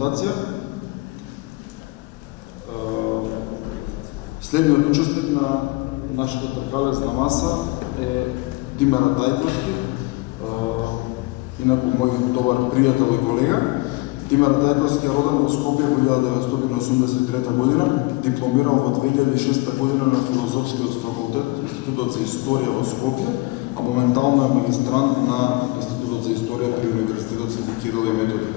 презентација. Следниот учесник на нашата тркалезна маса е Тимер Ратајковски, инаку мој добар пријател и колега. Тимер Ратајковски е роден во Скопје во 1983 година, дипломирал во 2006 година на Филозофскиот факултет, Институтот за историја во Скопје, а моментално е магистрант на Институтот за историја при Универзитетот Свети Кирил и Методи.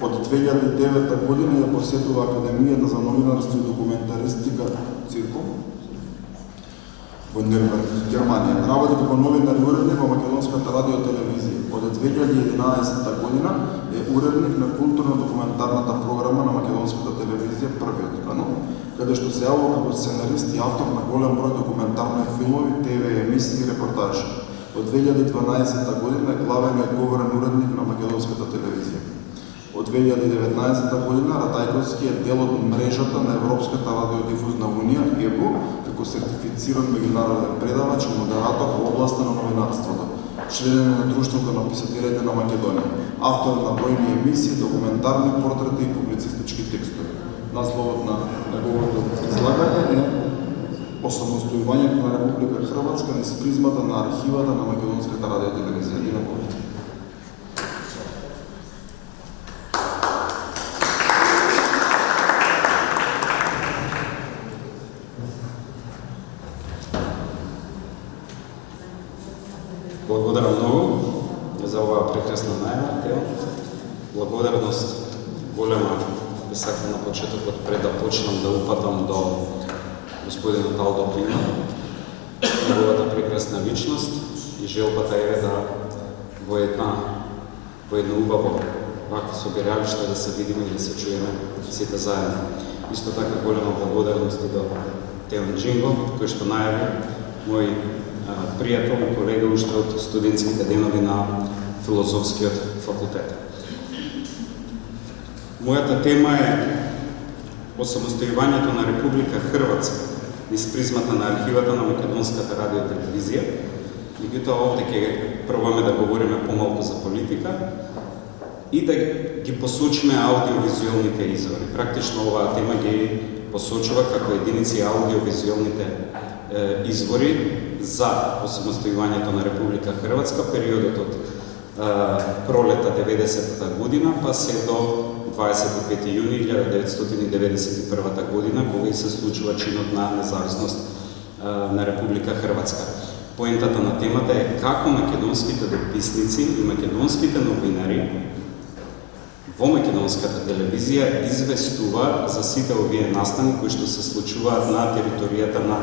Од 2009 година ја посетува Академијата за новинарство и документаристика Циркул во Нюрнберг, Германија. Работи како новинар и уредник во Македонската радиотелевизија. Од 2011 година е уредник на културно-документарната програма на Македонската телевизија Првиот канал, каде што се јавува како сценарист и автор на голем број документарни филмови, ТВ емисии и репортажи. Од 2012 година е главен и одговорен уредник на Македонската телевизија. Од 2019 година Ратајковски е дел од мрежата на Европската радиодифузна унија ЕБУ како сертифициран меѓународен предавач и модератор во областа на новинарството, член на Друштвото на писателите на Македонија, автор на бројни емисии, документарни портрети и публицистички текстови. Насловот на неговото излагање е Осамостојувањето на Република Хрватска низ призмата на архивата на Македонската радиотелевизија. Благодарам многу за оваа прекрасна најава. Благодарност голема би сакал на почетокот пред да почнам да упатам до господинот Алдо Пина, неговата прекрасна личност и желбата е да во едно убаво вакво собиралиште да се видиме и да се чуеме сите заедно. Исто така голема благодарност и до Теон Джинго, кој што најави мој пријател и колега уште од студентските денови на Филозофскиот факултет. Мојата тема е осамостојувањето на Република Хрватска низ призмата на архивата на Македонската радиотелевизија. Меѓутоа овде ќе пробаме да говориме помалку за политика и да ги посочиме аудиовизуелните извори. Практично оваа тема ги посочува како единици аудиовизуелните извори за осамостојувањето на Република Хрватска, периодот од пролета 90-та година па се до 25 јуни 1991 година, кога и се случува чинот на независност на Република Хрватска. Поентата на темата е како македонските дописници и македонските новинари во македонската телевизија известуваат за сите овие настани кои што се случуваат на територијата на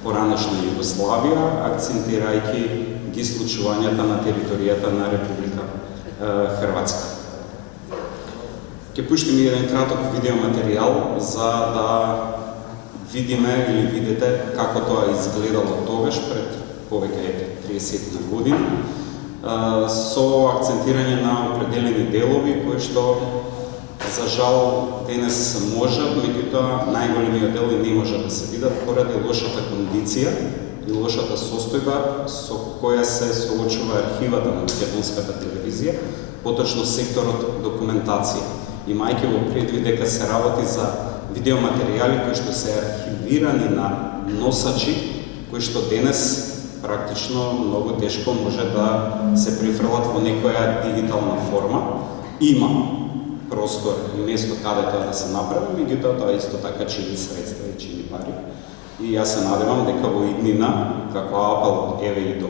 поранешна Југославија, акцентирајќи ги случувањата на територијата на Република Хрватска. Ќе пуштиме еден краток видеоматеријал за да видиме или видите како тоа изгледало тогаш пред повеќе 30 години, со акцентирање на определени делови кои што за жал денес можат, меѓутоа најголемиот дел и не можат да се видат поради лошата кондиција и лошата состојба со која се соочува архивата на Македонската телевизија, поточно секторот документација. Имајќи во предвид дека се работи за видеоматеријали кои што се архивирани на носачи, кои што денес практично многу тешко може да се прифрлат во некоја дигитална форма. Има простор и место каде тоа да се направи, меѓутоа тоа исто така чини средства и чини пари. И јас се надевам дека во иднина, како апел еве и до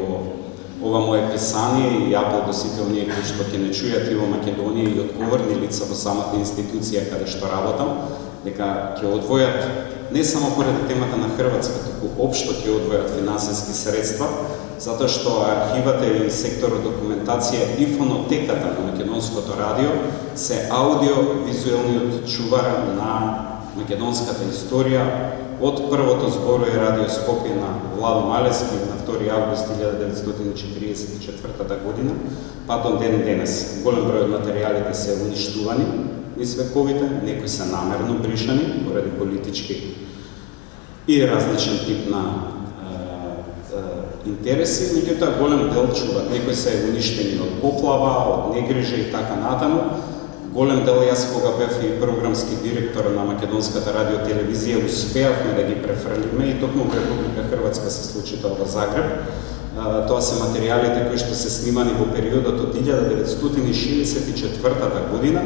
ова мое писание и апел до сите оние кои што ќе не чујат и во Македонија и одговорни лица во самата институција каде што работам, дека ќе одвојат не само поради темата на Хрватска, туку општо ќе одвојат финансиски средства, затоа што архивата и секторот документација и фонотеката на Македонското радио се аудиовизуелниот чувар на македонската историја од првото збороје Радио Скопје на Владо Малески на 2 август 1944 година, па до ден денес. Голем број од материјалите се уништувани низ вековите, некои се намерно бришани поради политички и различен тип на интереси, меѓутоа голем дел чуват. Некои се уништени од поплава, од негрижа и така натаму. Голем дел јас кога бев и програмски директор на Македонската радиотелевизија успеавме да ги префрлиме и токму во Република Хрватска се случи тоа во Загреб. Тоа се материјалите кои што се снимани во периодот од 1964 година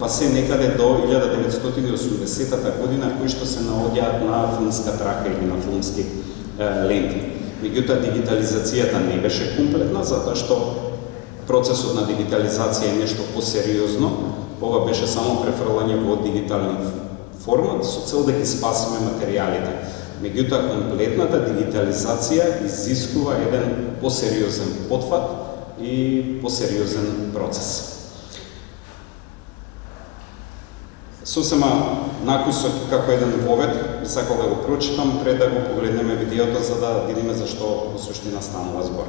па се некаде до 1980 година кои што се наоѓаат на филмска трака или на филмски ленти. Меѓутоа дигитализацијата не беше комплетна затоа што процесот на дигитализација е нешто посериозно. Ова беше само префрлање во дигитален формат со цел да ги спасиме материјалите. Меѓутоа, комплетната дигитализација изискува еден посериозен потфат и посериозен процес. Сосема накусок како еден вовед, би сакал да го прочитам пред да го погледнеме видеото за да видиме зашто во суштина станува збор.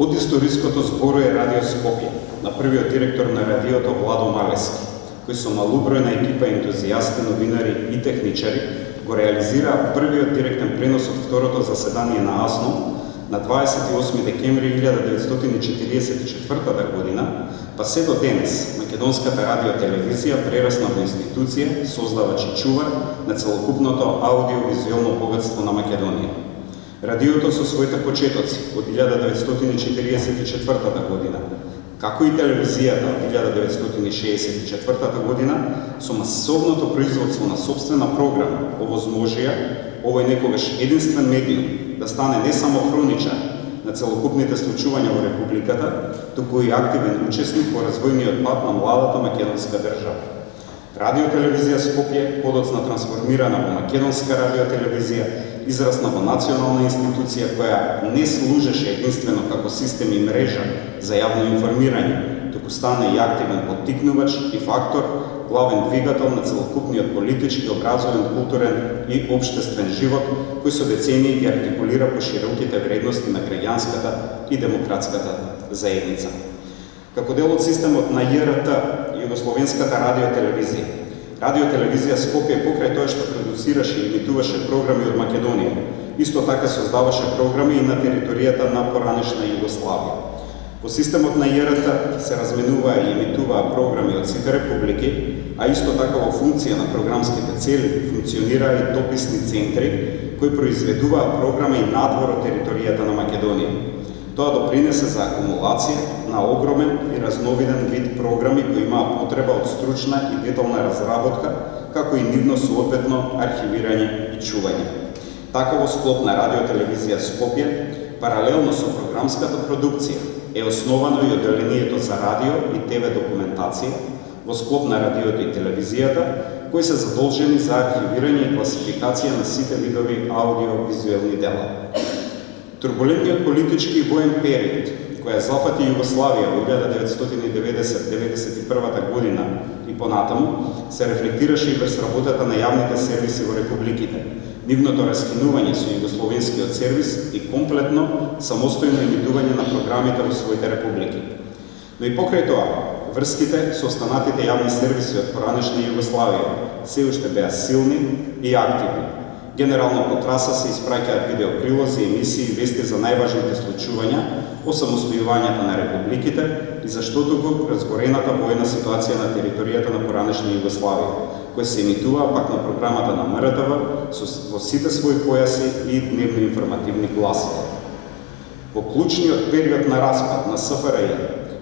Од историското зборува Радио Скопје на првиот директор на радиото Владо Малески, кој со малубројна екипа ентузијасти, новинари и техничари го реализираа првиот директен пренос од второто заседание на АСНО на 28 декември 1944 година, па се до денес Македонската радиотелевизија прерасна во институција, создавач и чувар на целокупното аудиовизуелно богатство на Македонија. Радиото со своите почетоци од 1944 година, како и телевизијата од 1964 година, со масовното производство на собствена програма овозможија овој некогаш единствен медиум да стане не само хроничар на целокупните случувања во Републиката, туку и активен учесник во развојниот пат на младата македонска држава. Радиотелевизија Скопје, подоцна трансформирана во Македонска радиотелевизија, израсна во национална институција која не служеше единствено како систем и мрежа за јавно информирање, туку стана и активен поттикнувач и фактор, главен двигател на целокупниот политички, образовен, културен и општествен живот, кој со децении ги артикулира по широките вредности на граѓанската и демократската заедница. Како дел од системот на ЈРТ, Југословенската радиотелевизија, Радиотелевизија Скопје покрај тоа што продуцираше и емитуваше програми од Македонија, исто така создаваше програми и на територијата на поранешна Југославија. Во системот на ЈРТ се разменуваа и емитуваа програми од сите републики, а исто така во функција на програмските цели функционираа и дописни центри кои произведуваат програми и надвор од територијата на Македонија. Тоа допринесе за акумулација на огромен и разновиден вид програми кои имаа потреба од стручна и детална разработка, како и нивно соодветно архивирање и чување. Така во склоп на Радиотелевизија Скопје, паралелно со програмската продукција, е основано и одделението за радио и ТВ документација во склоп на радиото и телевизијата, кои се задолжени за архивирање и класификација на сите видови аудиовизуелни дела. Турбулентниот политички и воен период, која зафати Југославија во 1990-1991 година и понатаму, се рефлектираше и врз работата на јавните сервиси во републиките, нивното раскинување со југословенскиот сервис и комплетно самостојно емитување на програмите во своите републики. Но и покрај тоа, врските со останатите јавни сервиси од поранешна Југославија се уште беа силни и активни. Генерално по траса се испраќаат видеоприлози, емисии и вести за најважните случувања о самостојувањето на републиките и заштото го разгорената војна ситуација на територијата на поранешна Југославија, кој се емитува пак на програмата на МРТВ во сите своји појаси и дневни информативни гласови. Во клучниот период на распад на СФРЈ,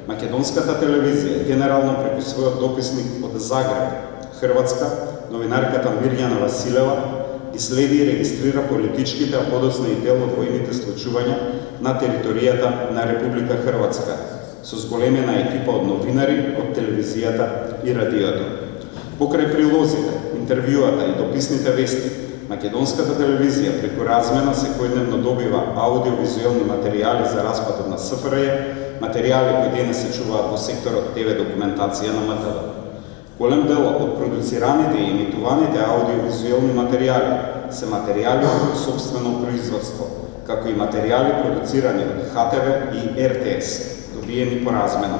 Македонската телевизија, генерално преку својот дописник од Загреб, Хрватска, новинарката Мирјана Василева, ги следи и регистрира политичките, а подоцна и дел од војните случувања на територијата на Република Хрватска, со зголемена екипа од новинари од телевизијата и радиото. Покрај прилозите, интервјуата и дописните вести, Македонската телевизија преку размена секојдневно добива аудиовизуелни материјали за распадот на СФРЈ, материјали кои денес се чуваат во секторот ТВ документација на МТВ. Голем дел од продуцираните и емитуваните аудиовизуелни материјали се материјали од собствено производство, како и материјали продуцирани од ХТВ и РТС, добиени по размена.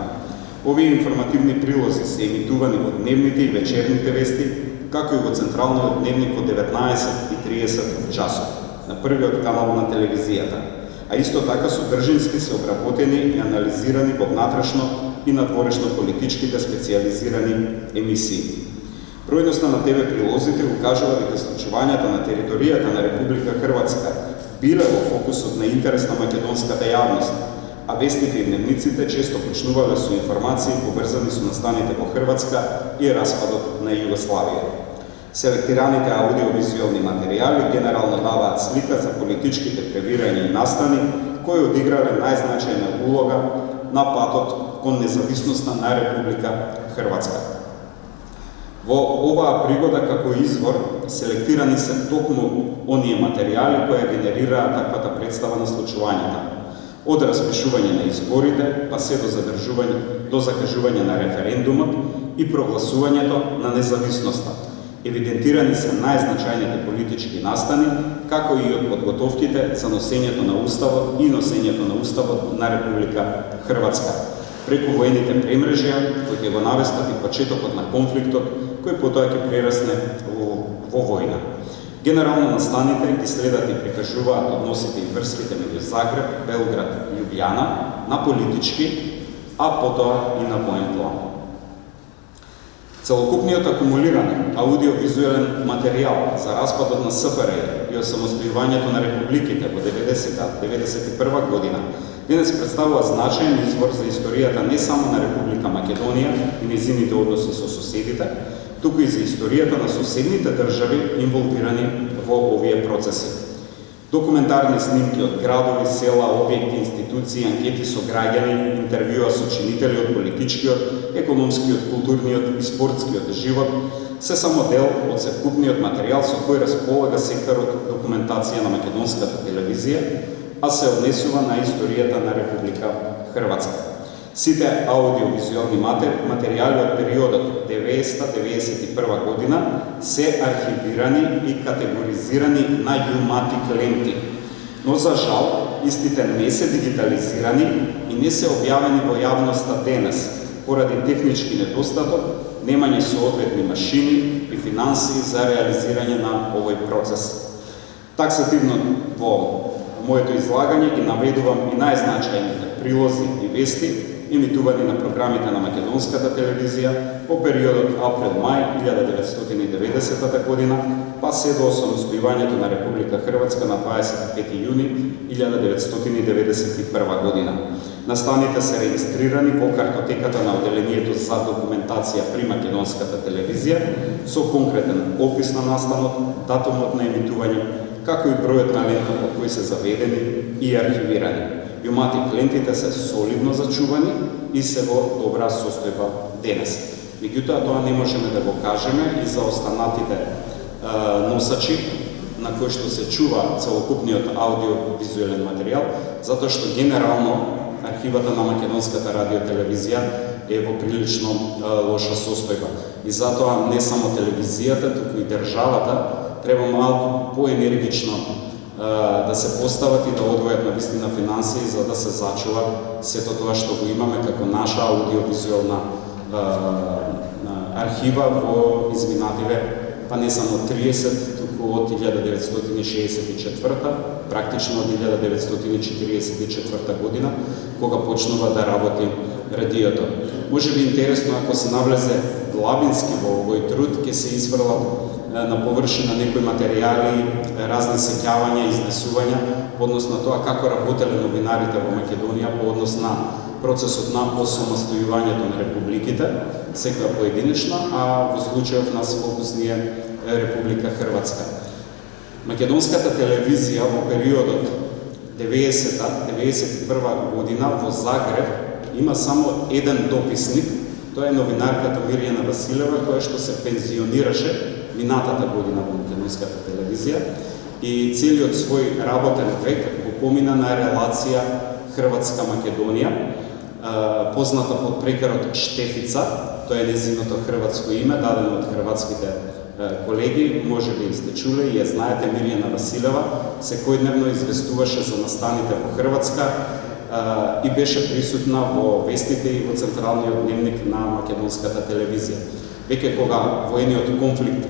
Овие информативни прилози се емитувани во дневните и вечерните вести, како и во централниот дневник од 19:30 часот, на првиот канал на телевизијата, а исто така содржински се обработени и анализирани во внатрешно и надворешно политичките специализирани емисии. Бројноста на ТВ прилозите укажува дека случувањата на територијата на Република Хрватска биле во фокусот на интерес на македонската јавност, а вестите и дневниците често почнувале со информации поврзани со настаните во Хрватска и распадот на Југославија. Селектираните аудиовизуелни материјали генерално даваат слика за политичките превирања и настани кои одиграле најзначајна улога на патот кон независноста на Република Хрватска. Во оваа пригода како извор селектирани се токму оние материјали кои генерираат таквата представа на случувањата. Од распишување на изборите, па се до закажување на референдумот и прогласувањето на независноста. Евидентирани се најзначајните политички настани, како и од подготовките за носењето на Уставот и носењето на Уставот на Република Хрватска, преку воените премрежја кои ќе го навестат и почетокот на конфликтот, кој потоа ќе прерасне во војна. Генерално настаните ги следат и прикажуваат односите и врските меѓу Загреб, Белград и Љубљана на политички, а потоа и на воен план. Целокупниот акумулиран аудиовизуелен материјал за распадот на СФРЈ и осамостојувањето на републиките во 1991 година денес представува значаен извор за историјата не само на Република Македонија и незините односи со соседите, туку и за историјата на соседните држави инволвирани во овие процеси. Документарни снимки од градови, села, објекти, институции, анкети со граѓани, интервјуа со чинители од политичкиот, економскиот, културниот и спортскиот живот се само дел од севкупниот материјал со кој располага секторот документација на македонската телевизија, а се однесува на историјата на Република Хрватска. Сите аудиовизуелни материјали од периодот 90-91 година се архивирани и категоризирани на Јуматик ленти, но за жал истите не се дигитализирани и не се објавени во јавноста денес, поради технички недостаток, немање соодветни машини и финансии за реализирање на овој процес. Таксативно во моето излагање ги наведувам и најзначајните прилози и вести емитувани на програмите на македонската телевизија во периодот април-мај 1990 година, па се до осамостојувањето на Република Хрватска на 25 јуни 1991 година. Настаните се регистрирани во картотеката на Оделението за документација при македонската телевизија со конкретен опис на настанот, датумот на емитување, како и бројот на лентата кои се заведени и архивирани. Јуматик лентите се солидно зачувани и се во добра состојба денес. Меѓутоа, тоа не можеме да го кажеме и за останатите носачи на кои што се чува целокупниот аудиовизуелен материјал, затоа што генерално архивата на македонската радиотелевизија е во прилично лоша состојба. И затоа не само телевизијата, туку и државата треба малку поенергично да се постават и да одвојат на вистина финансии за да се зачува сето тоа што го имаме како наша аудиовизуелна архива во изминативе, па не само 30, туку од 1964, практично од 1944 година, кога почнува да работи радиото. Може би интересно, ако се навлезе главински во овој труд, ќе се изфрлат на површина некои материјали, разни сеќавања, изнесувања по однос на тоа како работеле новинарите во Македонија по однос на процесот на осамостојувањето на републиките, секоја поединечна, а во случајов нас фокус ни е Република Хрватска. Македонската телевизија во периодот 90-91 година во Загреб има само еден дописник, тоа е новинарката Мирјана Василева, која што се пензионираше минатата година во македонската телевизија и целиот свој работен век го помина на релација Хрватска-Македонија, позната под прекарот Штефица, тоа е незиното хрватско име, дадено од хрватските колеги, може би сте чуле и ја знаете, Мирјана Василева секојдневно известуваше за настаните во Хрватска и беше присутна во вестите и во централниот дневник на македонската телевизија. Веќе кога воениот конфликт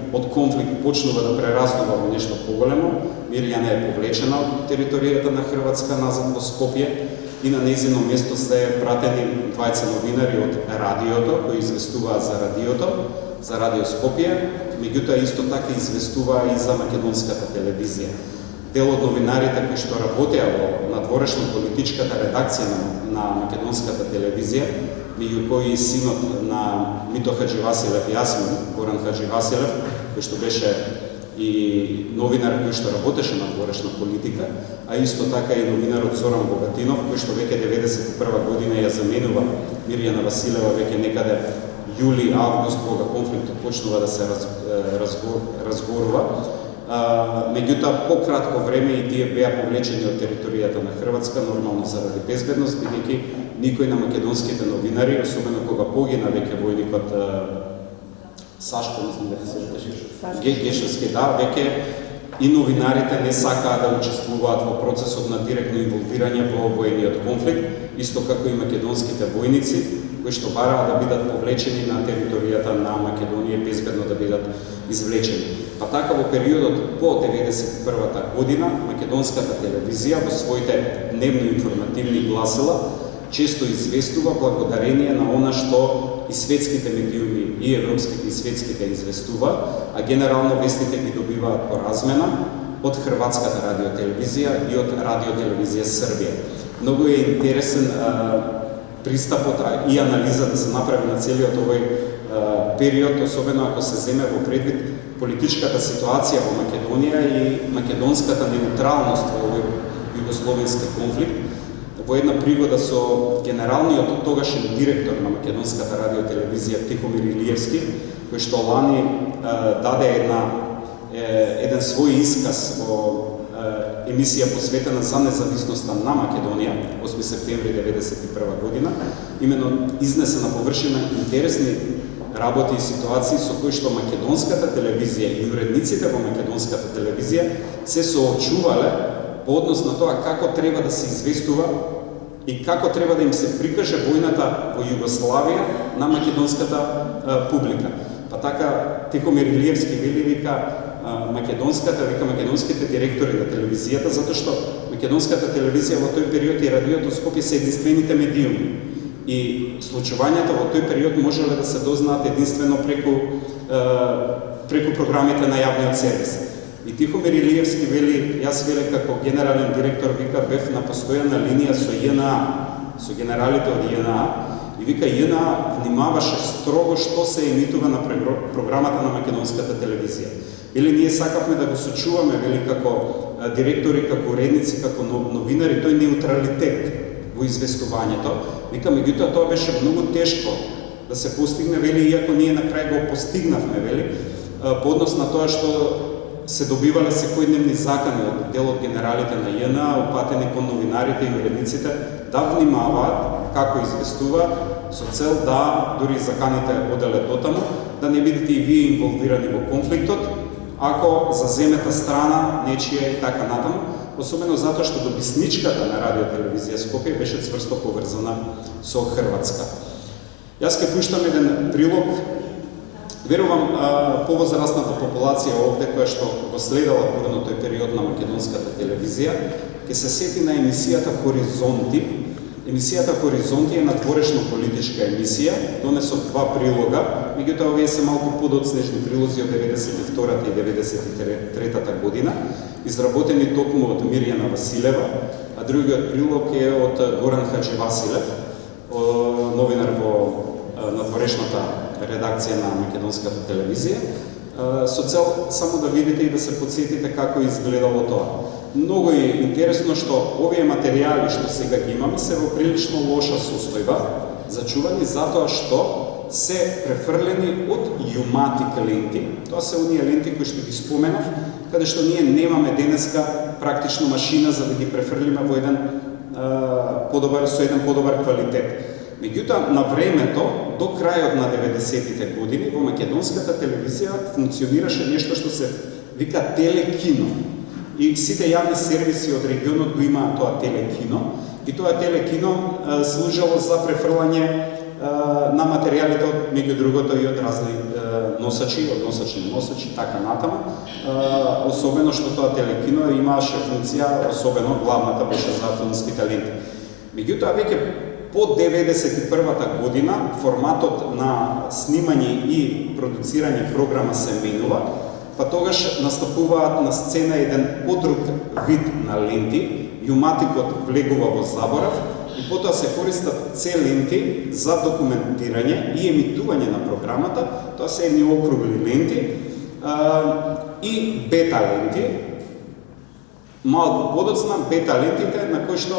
почнува да прераснува во нешто поголемо, Мирјана е повлечена од територијата на Хрватска назад во Скопје и на нејзино место се пратени двајца новинари од радиото кои известуваат за радиото, за Радио Скопје, меѓутоа исто така известуваа и за македонската телевизија. Дел од новинарите кои што работеа во надворешно политичката редакција на македонската телевизија, меѓу кои синот на Мито Хаџивасилев и Јасмин, Горан Хаџивасилев, кој што беше и новинар кој што работеше на дворешна политика, а исто така и новинарот Зоран Богатинов, кој што веќе 91 година ја заменува Мирјана Василева веќе некаде јули, август, кога конфликтот почнува да се разгорува. Меѓутоа, по кратко време и тие беа повлечени од територијата на Хрватска, нормално заради безбедност, бидејќи никој на македонските новинари, особено кога погина веќе војникот Сашко, мислам дека се Гешевски, да, веќе и новинарите не сакаа да учествуваат во процесот на директно инволвирање во војниот конфликт, исто како и македонските војници, кои што бараа да бидат повлечени на територијата на Македонија безбедно да бидат извлечени. Па така во периодот по 91-та година македонската телевизија во своите дневно информативни гласила често известува благодарение на она што и светските медиуми, и европските и светските известува, а генерално вестите ги добиваат по размена од Хрватската радиотелевизија и од Радиотелевизија Србија. Многу е интересен пристапот и анализа да се направи на целиот овој период, особено ако се земе во предвид политичката ситуација во Македонија и македонската неутралност во овој југословенски конфликт. Во една пригода со генералниот тогашен директор на македонската радиотелевизија Тихомир Илиевски, кој што лани даде еден свој исказ во емисија посветена за независноста на Македонија, 8 септември 1991 година, именно изнесе на површина интересни работи и ситуации со кои што македонската телевизија и уредниците во македонската телевизија се соочувале по однос на тоа како треба да се известува и како треба да им се прикаже војната во Југославија на македонската публика. Па така Тихомир Илиевски вели, вика македонските директори на телевизијата, затоа што македонската телевизија во тој период и Радиото Скопје се единствените медиуми. И случувањата во тој период можеле да се дознаат единствено преку програмите на јавниот сервис. И Тихомир Илиевски вели, јас веле како генерален директор, вика, бев на постојана линија со ЈНА, со генералите од ЈНА, и вика ЈНА внимаваше строго што се емитува на програмата на македонската телевизија. Или ние сакавме да го сочуваме, вели, како директори, како уредници, како новинари, тој неутралитет во известувањето. Вика, меѓутоа тоа беше многу тешко да се постигне, вели, иако ние на крај го постигнавме, вели, по однос на тоа што се добивале секојдневни закани од дел од генералите на ЈНА, упатени кон новинарите и уредниците да внимаваат како известуваат, со цел да дури заканите оделе дотаму, да не бидете и вие инволвирани во конфликтот, ако заземете страна нечија и така натаму, особено затоа што дописничката на Радиотелевизија Скопје беше цврсто поврзана со Хрватска. Јас ќе пуштам еден прилог. Верувам, повозрастната популација овде, која што го следала бурно тој период на македонската телевизија, ќе се сети на емисијата Хоризонти. Емисијата Хоризонти е надворешно политичка емисија, донесов 2 прилога, меѓутоа овие се малку подоцнежни прилози од 92-та и 93-та година, изработени токму од Мирјана Василева, а другиот прилог е од Горан Хаџивасилев, новинар во надворешната редакција на македонската телевизија, со цел само да видите и да се подсетите како изгледало тоа. Многу е интересно што овие материјали што сега ги имаме се во прилично лоша состојба, зачувани затоа што се префрлени од јуматик ленти. Тоа се оние ленти кои што ги споменав, каде што ние немаме денеска практично машина за да ги префрлиме во еден подобар квалитет. Меѓутоа, на времето, до крајот на 90-тите години, во македонската телевизија функционираше нешто што се вика телекино. И сите јавни сервиси од регионот го имаат тоа телекино. И тоа телекино служело за префрлање на материјалите од, меѓу другото, и од разни носачи, од носачи на носачи, така натаму. Особено што тоа телекино имаше функција, особено главната беше за филмските ленти. Меѓутоа, веќе по 91-та година форматот на снимање и продуцирање програма се менува, па тогаш настапуваат на сцена еден подруг вид на ленти, јуматикот влегува во заборав и потоа се користат C ленти за документирање и емитување на програмата. Тоа се едни округли ленти и бета ленти. Малку подоцна, бета лентите на кои што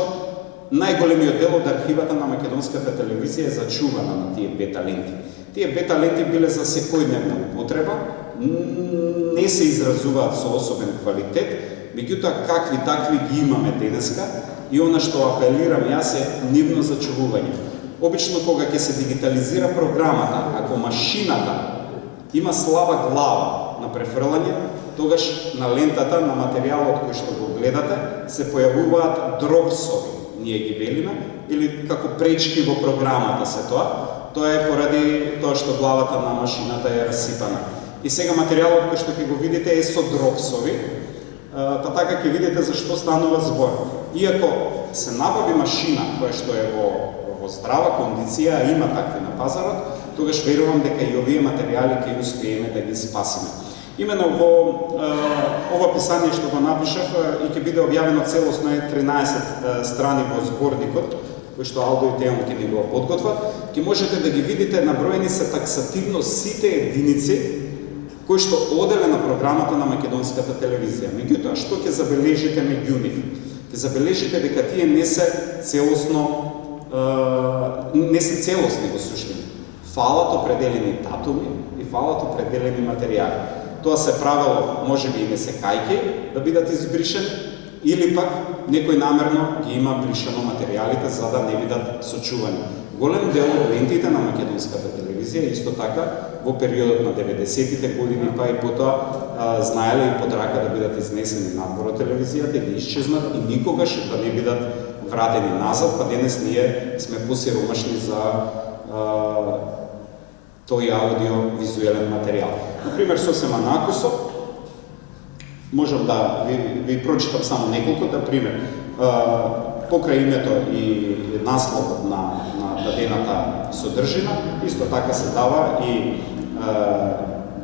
најголемиот дел од архивата на македонската телевизија е зачувана на тие бета ленти. Тие бета ленти биле за секојдневна употреба, не се изразуваат со особен квалитет, меѓутоа какви такви ги имаме денеска и она што апелирам јас е нивно зачувување. Обично кога ќе се дигитализира програмата, ако машината има слаба глава на префрлање, тогаш на лентата, на материјалот кој што го гледате, се појавуваат дропсови, ние ги велиме, или како пречки во програмата се тоа. Тоа е поради тоа што главата на машината е расипана. И сега материјалот кој што ќе го видите е со дропсови, па така ќе видите за што станува збор. Иако се набави машина која што е во здрава кондиција, а има такви на пазарот, тогаш верувам дека и овие материјали ќе успееме да ги спасиме. Имено во ова писание што го напишав и ќе биде објавено целосно е 13 страни во зборникот, кој што Алдо и Теон ќе ни го подготват, ќе можете да ги видите наброени се таксативно сите единици кои што оделе на програмата на македонската телевизија. Меѓутоа, што ќе забележите меѓу нив? Ќе забележите дека тие не се целосни во суштина. Фалат определени датуми и фалат определени материјали. Тоа се правело, можеби и не се кајки да бидат избришени, или пак некој намерно ги има бришано материјалите за да не бидат сочувани. Голем дел од лентите на македонската телевизија исто така во периодот на 90-тите години па и потоа знаеле и под рака да бидат изнесени надвор од телевизијата и да исчезнат и никогаш да не бидат вратени назад, па денес ние сме посиромашни за тој аудио-визуелен материјал. Например, сосема накусо, можам да ви прочитам само неколку, да пример, покрај името и насловот на дадената содржина, исто така се дава и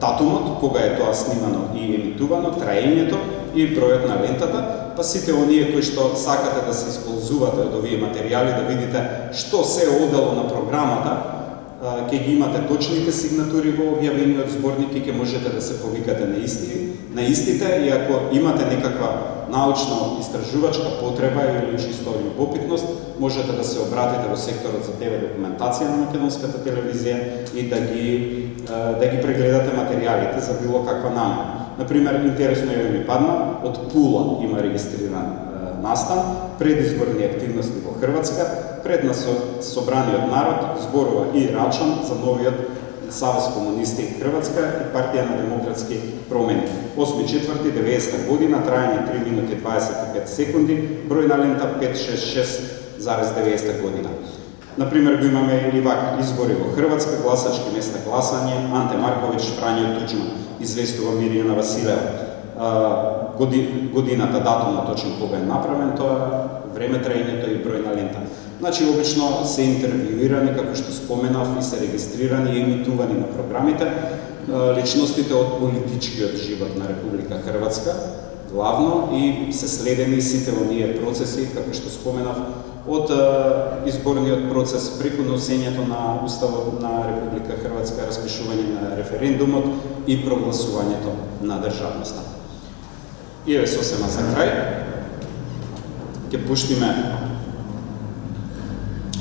датумот, кога е тоа снимано и емитувано, траењето и бројот на лентата, па сите оние кои што сакате да се исползувате од овие материјали, да видите што се одело на програмата, ќе ги имате точните сигнатури во објавениот зборник и ќе можете да се повикате на истите и ако имате некаква научно-истражувачка потреба или чисто љубопитност, можете да се обратите во секторот за ТВ документација на македонската телевизија и да ги прегледате материјалите за било каква намера. Например, интересно ми падна, од Пула има регистриран настан, предизборни активности во Хрватска, пред на собраниот народ зборува и Рачан за новиот Савез комунисти Хрватска и партија на демократски промени. 8.4.90 година, трајање 3 минути 25 секунди, број на лента 566,90 година. Например, го имаме и вака избори во Хрватска, гласачки места гласање, Анте Марковиќ, Фрањо Туџман, известува Мирјана Василева. Годината, датумот точно кога е направен тоа, време траењето и број на лента. Значи, обично се интервјуирани, како што споменав, и се регистрирани и емитувани на програмите личностите од политичкиот живот на Република Хрватска, главно, и се следени сите оние процеси, како што споменав, од изборниот процес преку носењето на Уставот на Република Хрватска, распишување на референдумот и прогласувањето на државноста. И еве сосема за крај, ќе пуштиме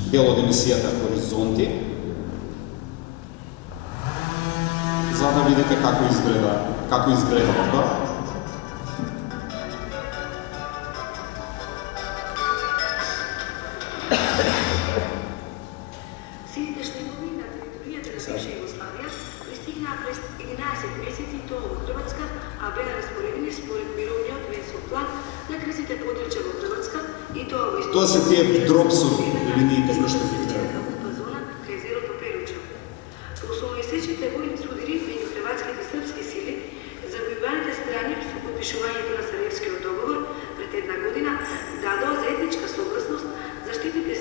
дел од емисијата Хоризонти, за да видите како изгледа тоа. Сидешни новини на територијата на бивша Југославија пристигнаа през 11 месеци и тоа во Хрватска, а беа распоредени според мировниот весов план на кризите подречја во Хрватска и тоа во Тоа се тие дропсови линиите кои што ги треба. зона кај езерото Перуча. По осумесечните војни судири меѓу хрватските и српски сили, завојуваните страни со подпишувањето на Сарајевскиот договор пред една година дадоа за етничка согласност заштитите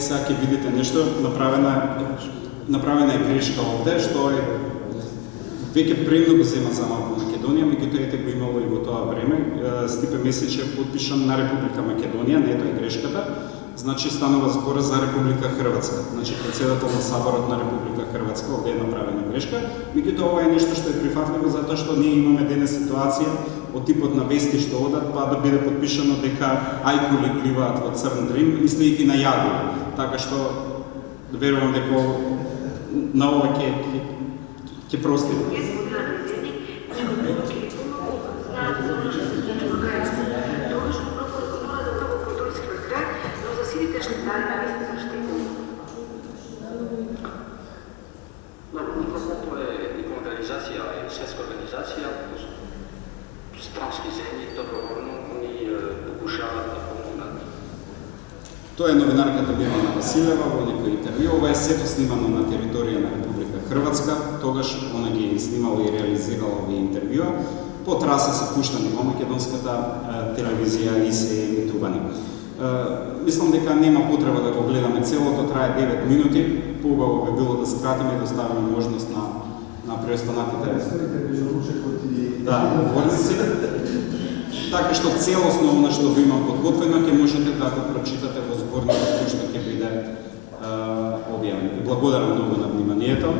сега ќе видите нешто, направена е грешка овде, што е веќе премногу зема за малку Македонија, меѓутоа ете го имало и во тоа време. Стипе Месич е подпишан на Република Македонија, не тоа е грешката. Значи станува збор за Република Хрватска. Значи председател на Саборот на Република Хрватска, овде е направена грешка. Меѓутоа ова е нешто што е прифатливо затоа што ние имаме денес ситуација од типот на вести што одат, па да биде подпишано дека ајкули пливаат во Црн Дрим, мислејќи на јагули. Така што верувам дека на ова ќе простиме. Organizacija je svjetska organizacija, stranski zemlji dobrovoljno oni pokušavaju da pomognat. Тоа е новинарката Милана Василева во некој интервју. Ова е сето снимано на територија на Република Хрватска, тогаш она ги снимала и реализирала овие интервјуа. По траса се пуштани во македонската телевизија и се емитувани. Мислам дека нема потреба да го гледаме целото, трае 9 минути. Поубаво би било да скратиме и да оставиме можност на преостанатите говорници. Така што целосно она што ви имам подготвено ќе можете да го прочитате во зборникот кој што ќе биде објавен. Благодарам многу на вниманието.